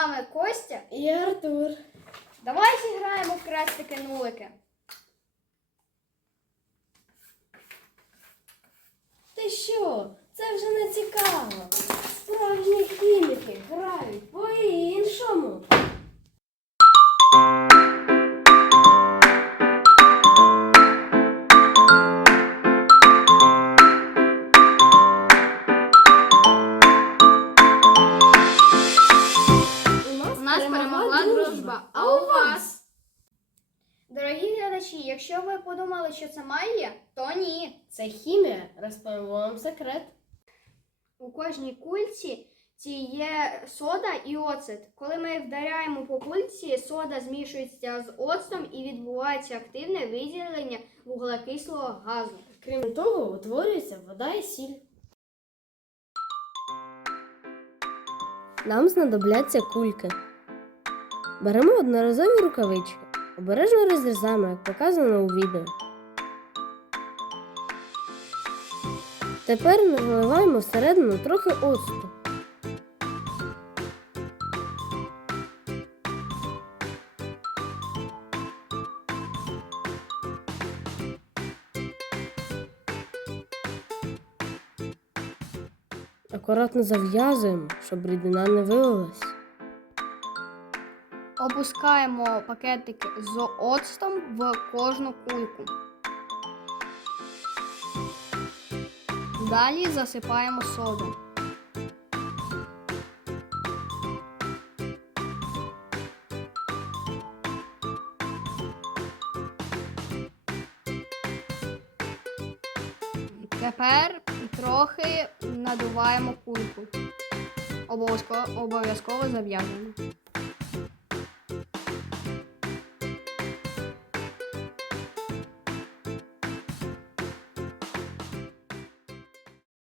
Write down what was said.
вами Костя. І Артур. Давайте граємо в крестики-нулики. Перемогла дружба. А у вас? Дорогі глядачі, якщо ви подумали, що це магія, то ні. Це хімія, розповім вам секрет. У кожній кульці ці є сода і оцет. Коли ми вдаряємо по кульці, сода змішується з оцтом і відбувається активне виділення вуглекислого газу. Крім того, утворюється вода і сіль. Нам знадобляться кульки. Беремо одноразові рукавички. Обережно розрізаємо, як показано у відео. Тепер наливаємо всередину трохи оцту. Акуратно зав'язуємо, щоб рідина не вилилась. Опускаємо пакетики з оцтом в кожну кульку. Далі засипаємо соду. Тепер трохи надуваємо кульку. Обов'язково обов'язково зав'язуємо.